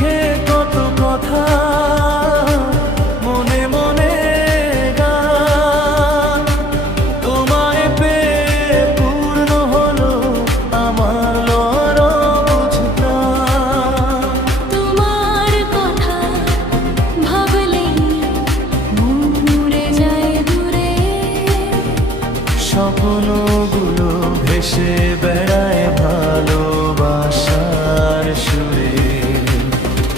লিখে কত কথা, মনে মনে গান। তোমায় পেয়ে পূর্ণ হলো আমার লরবুঝতাম। তোমার কথা ভাবলেই মন উড়ে যায় দূরে, স্বপ্নগুলো ভেসে বেড়ায় ভালোবাসার সুরে।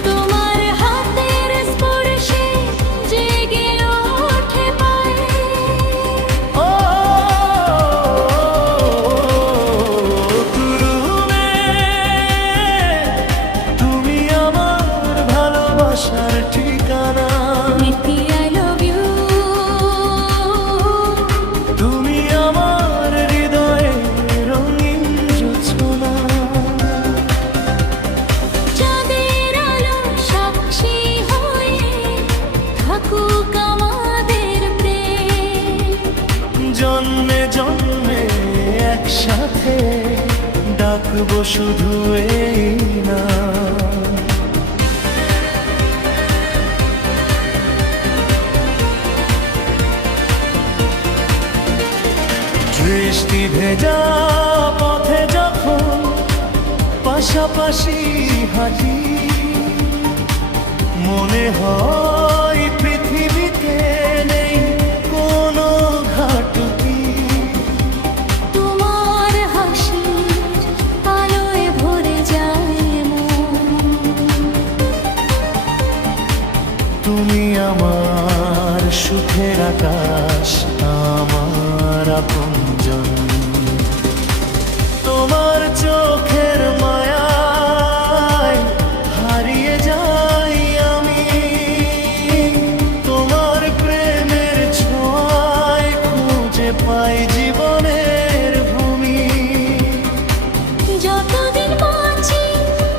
তোমার হাতের স্পর্শে জেগে ওঠে পায়ে। ও কুরুমে, তুমি আমার ভালোবাসার ঠিকানা। প্রীতি I love you, তুমি আমার হৃদয়ে রঙিন জোছনা। চাঁদের আলো সাক্ষী হয়ে থাকুক আমাদের প্রেম। জন্মে জন্মে একসাথে ডাকবো শুধু এই না। বৃষ্টি ভেজা পথে যখন পাশাপাশি হাঁটি, মনে হয় পৃথিবীতে নেই কোনো ঘাটতি। তোমার হাসির আলোয় ভরে যায় মন। তুমি আমার সুখের আকাশ, আমার আপনজন। তোমার চোখের মায়ায় হারিয়ে যাই আমি, তোমার প্রেমের ছোঁয়ায় খুঁজে পাই জীবনের ভূমি। যতদিন বাঁচি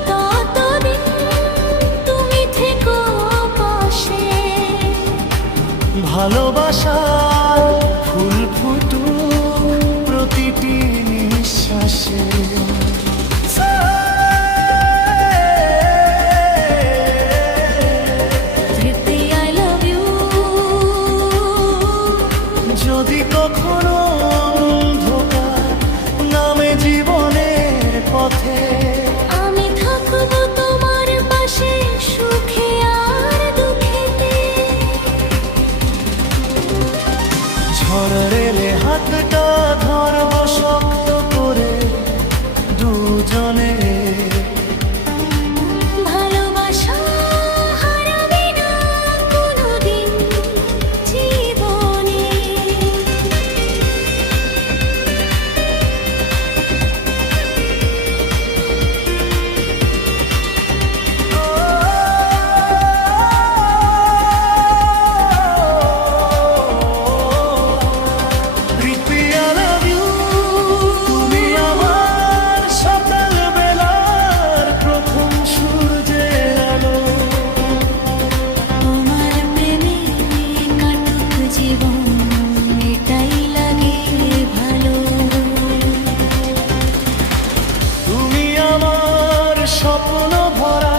ততদিন তুমি থেকো পাশে। ভালোবাসার ফুল ফুটুক প্রতিটি নিঃশ্বাসে। প্রীতি I love you, যদি কখনো অন্ধকার নামে জীবনের পথে, আমি থাকবো তোমার পাশে সুখে আর দুঃখেতে। ঝড়ের এলে হাতটা ধরবো শক্ত করে দুজনে। ভালোবাসা হারাবে না কোনোদিন জীবনে। প্রীতি I love you, তুমি আমার সকাল বেলার প্রথম সূর্যের আলো। তোমার প্রেমে কাটুক জীবন, এটাই লাগে ভালো। তুমি আমার স্বপ্ন ভরা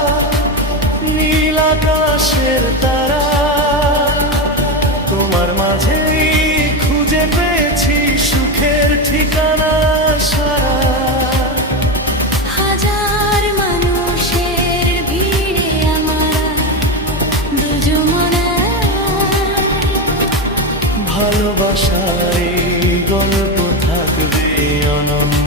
নীল আকাশের তারা। তোমার মাঝেই খুঁজে পেয়েছি সুখের ঠিকানা সারা। হাজার মানুষের ভিড়ে আমার দুজমনা। ভালোবাসার এই গল্প থাকবে অনন্ত।